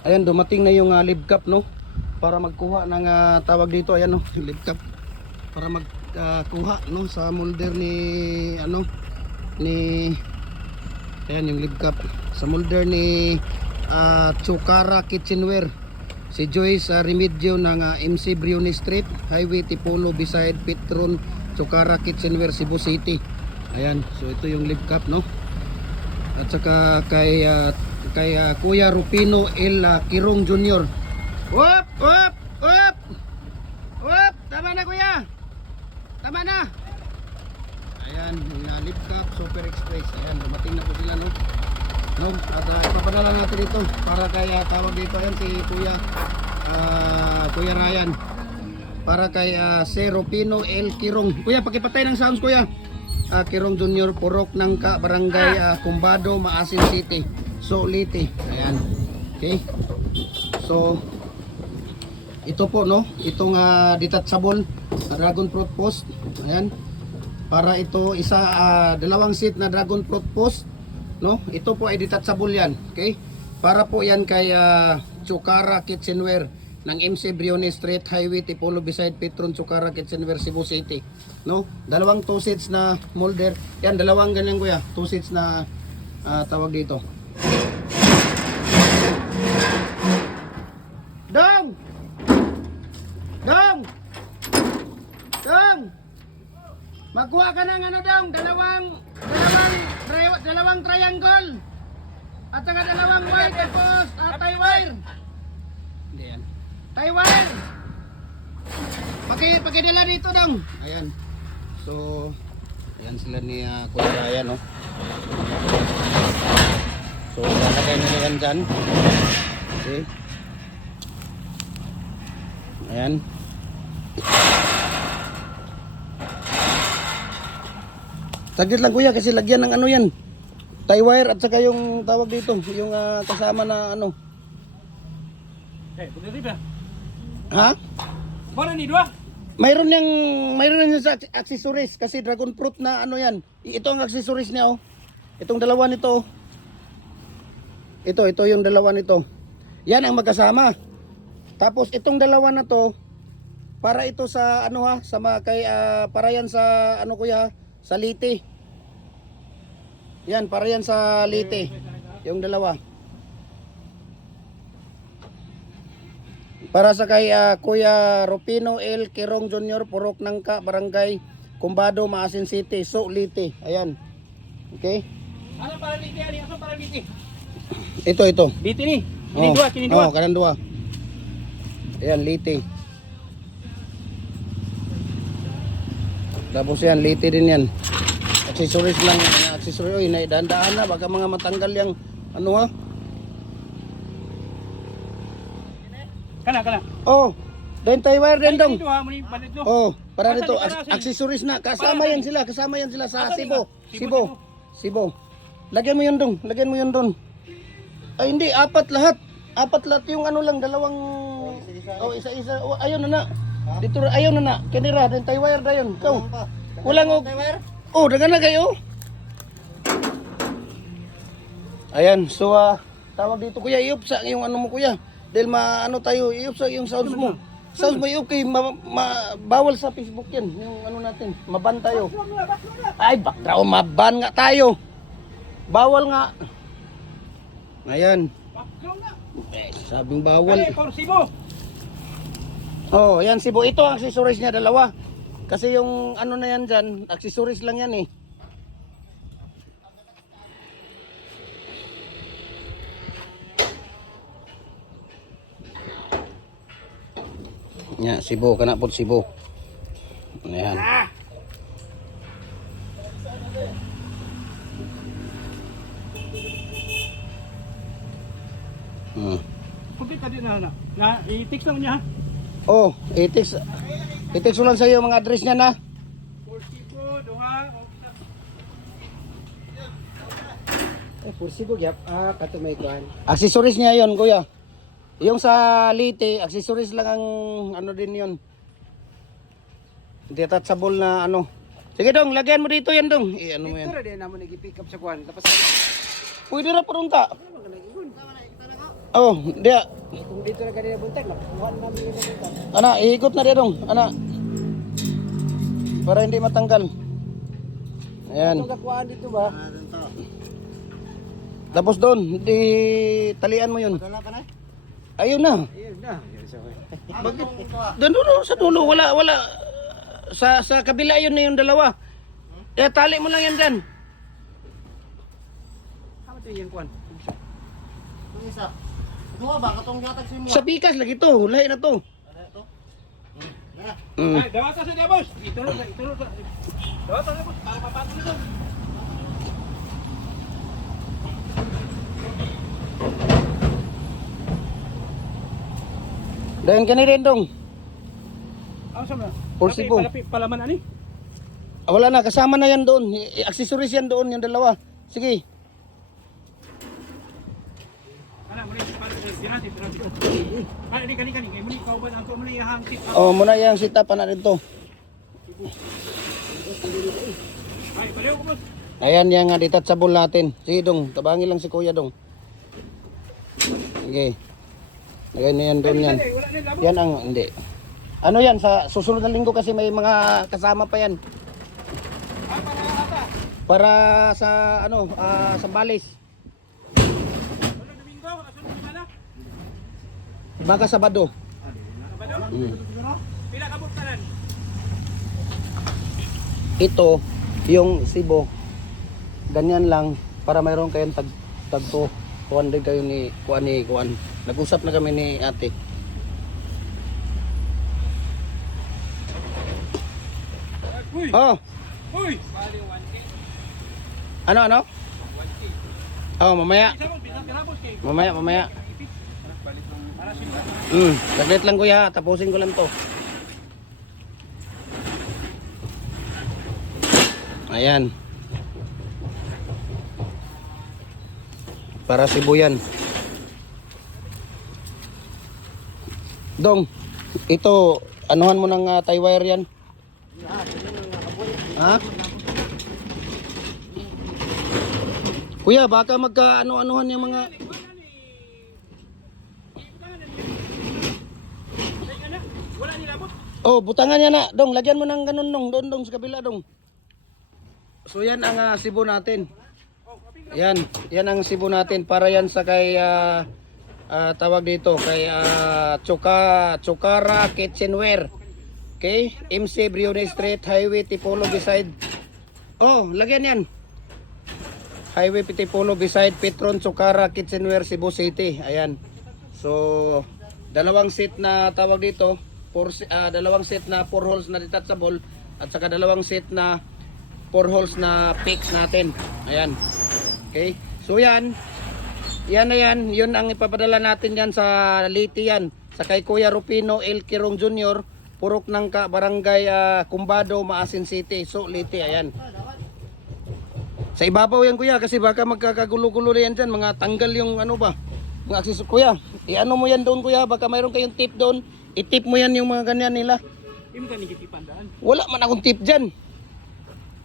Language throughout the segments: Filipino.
Ayan, dumating na yung live cap, no? Para magkuha ng tawag dito, ayan, no? Yung live cap. Para magkuha, no? Sa molder ni, ano? Ni, ayan yung live cap. Sa molder ni Chukara Kitchenware. Si Joyce Remedio ng MC Briones Street, Highway Tipolo, beside Petron, Chukara Kitchenware, Cebu City. Ayan, so ito yung live cap, no? At saka kay Kuya Rupino L. Kirong Jr. Wop! Wop! Wop! Wop! Tama na, kuya! Tama na! Ayan, yung live cap Super Express. Ayan, dumating na po sila, no? No? At ipapadala natin ito para kay tawag dito. Ayan si Kuya Ryan. Para kay si Rupino L. Kirong. Kuya, pakipatay ng sounds, kuya. Kirong Jr. Purok Nangka, Barangay Cumbado, Maasin City, So Leyte. Ayan. Okay. So ito po, no, itong detachable dragon fruit post. Ayan. Para ito dalawang seat na dragon fruit post, no. Ito po ay detachable yan. Okay? Para po yan kay Chukara Kitchenware ng MC Briones Street, Highway Tipolo, beside Petron, Chukara Kitchenware, Cebu City, no? Dalawang 2 seats na molder. Yan, dalawang ganyan, kuya. 2 seats na tawag dito. Dong! Dong! Dong! Magkuha ka ng ano, dong? Dalawang triangle. At saka dalawang wire, tapos tie wire. Hindi yan. Tie wire. Pakidala dito, dong. Ayan. So, ayan sila ni Kuya Ryan, no? So, lalagay nyo yan dyan. Okay. Ayan. Saglit lang, kuya, kasi lagyan ng ano yan. Tie wire at saka yung tawag dito, yung kasama na ano. Ha? Mana ni dua? Mayroon yung sa accessories kasi dragon fruit na ano yan. Ito ang accessories niya, oh. Itong dalawa nito. Ito yung dalawa nito. Yan ang magkasama. Tapos itong dalawa na to para ito sa ano sa kay para yan sa ano, kuya, sa Leyte. Yan, para yan sa Leyte. Yung dalawa. Para sa kay Kuya Rupino L. Kirong Jr. Purok Nangka, Barangay Cumbado, Maasin City, So Leyte. Ayan. Okay? Ano para Leyte? Ano para Leyte? Ito. Leyte ni. Kini dua, kini dua. Oh, kanang dua. Ayan, Leyte. Tapos yan, Leyte din yan. Accessories lang, accessories. Oy, dahan-dahan na, baka mga matanggal yung ano, ha? Kana. Oh, then tie wire din dong. Kini dua, muni balik do. Oh, para Asa dito, ni, para accessories na. Kasama yan sila sa Asa ni Cebu. ka? Cebu. Lagyan mo yun dong. Ay, hindi, apat lahat yung ano lang, dalawang. Oh, isa-isa. Oh, ayun na. Dito ayun na. Kanira, then tie wire dayon. Ikaw. Kulang og. Oh, dagan na kayo. Ayan, so tawag dito, kuya, iupsa yung ano mo, kuya. Dahil maano tayo, iupsa yung sounds mo. Sounds mo okay, bawal sa Facebook yan, yung ano natin, maban tayo. Ay, background, maban nga tayo. Bawal nga. Ayan. Sabing bawal. Oh, yan Cebu. Ito ang accessories niya, dalawa. Kasi yung ano na yan dyan, accessories lang yan, eh. Nya, Cebu, kana po Cebu. Ayan. Pwede ka din na. I-text lang niya. Oh, i-text ko lang sa iyo mga address niya na. Pursigo, duha. Pursigo gyap kato may kuan. Accessories niya 'yon, kuya. Yung sa Leyte, accessories lang ang ano din 'yon. Detachable na ano. Sige dong, lagyan mo dito yan dong. Ano mo yan? Dito ra din namo nagi-pick up sa kuan. Tapos Pwede ra parunta. Oh, dia. Kung dito na kanina buntag, makuha namin yung buntag. Ana, ihigop na dia dong. Ana. Para hindi matanggal. Ayan. Itong kakuhaan dito ba? Tapos doon, di talian mo yun. Dala ka na? Ayun na. Ayun na. Bakit? Doon doon sa dulo, wala. Sa kabila yun na yung dalawa. Tali mo lang yan dyan. Kama ito yung kuhan? Ang isa. Ito ba? Katong gatag sa mo. Sa bikas lagi to, lahi na to. Ano ito? Mm. Ay, dawata sa niya, boss. Itulog ka. Dawata na, boss. Para papatol na doon. Dayan ka ni rin dong. Ano sa mga? Pulsipo. Palaman ani? Wala na, kasama na yan doon. Accessories yan doon, yung dalawa. Sige. Ana, muli. Dinati. Ay, kani. Kay muli, kauban. Ang muli, hang tip. Oh, muna yung sitapan na rin to. Ay, baliw ko, boss. Ayan yung detachable natin. Sige dong, tabangin lang si kuya dong. Sige. Lagay na yan doon yan. Wala na yung labo. Yan ang, hindi. Ano yan, sa susunod na linggo kasi may mga kasama pa yan. Ah, para ata. Para sa, ano, sa balis. Wala Domingo, asunod semana. Baka Sabado. Sabado? Mm. Pila ka buktanan? Ito, yung Cebu, ganyan lang, para mayroon kayong tagto. Kuhan din kayo ni Kuhan. Nag-usap na kami ni ate. Uy! Oh, Uy! Bali 1K. ano? Oh, mamaya. Isa mo, bisang tirabos kay. Mamaya. Para simba. Saglit lang kuya, tapusin ko lang to. Ayan. Para Cebu yan. Dong, ito, anuhan mo ng tie wire yan? Ha? Kuya, baka magka-ano-anuhan yung mga... Wala ni labot. Oh, butangan yan na. Dong, lagyan mo ng ganun dong. Doon sa kabila dong. So yan ang Cebu natin. Yan ang Cebu natin. Para yan sa kay tawag dito kay Chukara Kitchenware. Okay? MC Briones Street, Highway Tipolo beside. Oh, lagyan yan. Highway Tipolo beside Petron Chukara Kitchenware, Cebu City. Ayan. So, dalawang set na tawag dito. Dalawang set na 4 holes na detachable at saka dalawang set na 4 holes na fix natin. Ayan. Okay. So yan na yan. Yun ang ipapadala natin yan sa Liti yan. Sa kay Kuya Rufino L. Kirong Jr. Purok Nangka, Barangay Cumbado, Maasin City. So Liti, ayan. Sa ibabaw yan kuya kasi baka magkakagulo-gulo na yan dyan. Mga tanggal yung ano ba. Mga akseso kuya. I-ano mo yan doon kuya. Baka mayroon kayong tip doon. I-tip mo yan yung mga ganyan nila. Imo ka ni kitipandaan. Wala man akong tip dyan.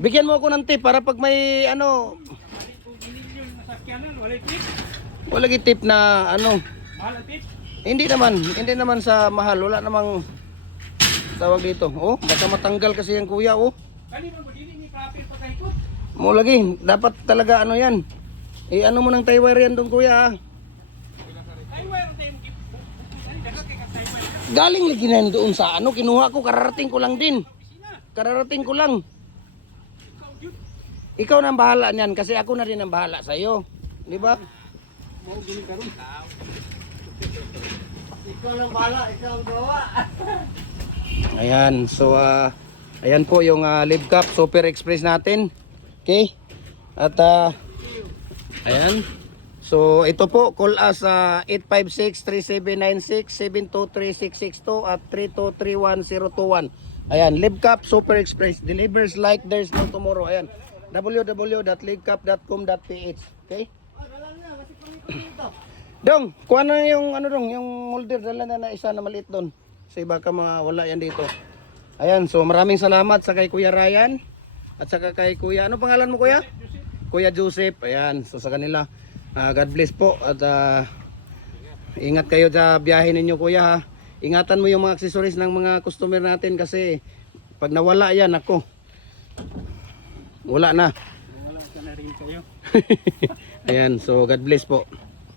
Bigyan mo ako ng tip para pag may ano, Bali ko binilyon na sakyanan, wala tip. wala tip na ano. Mahal ang tip. Hindi naman sa mahal. Wala namang tawag dito. Oh, baka matanggal kasi yung kuya oh. Kani man mo dili ni kapil pagkahikot. Mo lagi, dapat talaga ano yan. Ano mo ng tie wire yan doon kuya. Ay wala tayo mo. Ani daga kay katay wala. Galing lagi na yan doon sa ano, kinuha ko, kararating ko lang din. Kararating ko lang. Ikaw na ang bahala niyan kasi ako na rin ang bahala sa iyo. Di ba? Mao gini karon. Ikaw lang bala, ikaw ang gawa. Ayan, so ayan po yung Live Cup Super Express natin. Okay? At ayan. So ito po, call us 856-3796-723662 at 3231021. Ayan, Live Cup Super Express delivers like there's no tomorrow. Ayan, www.livcup.com.ph. Okay? Dong, kuha na yung ano dong, yung molder, dala na isa na maliit doon. Kasi baka mga wala yan dito. Ayan, so maraming salamat sa kay Kuya Ryan at saka kay Kuya, ano pangalan mo kuya? Kuya Joseph. Ayan, so sa kanila, God bless po at Ingat kayo sa biyahe ninyo kuya ha. Ingatan mo yung mga accessories ng mga customer natin kasi pag nawala yan ako. Wala na. Wala ka na rin kayo. Ayan, so God bless po.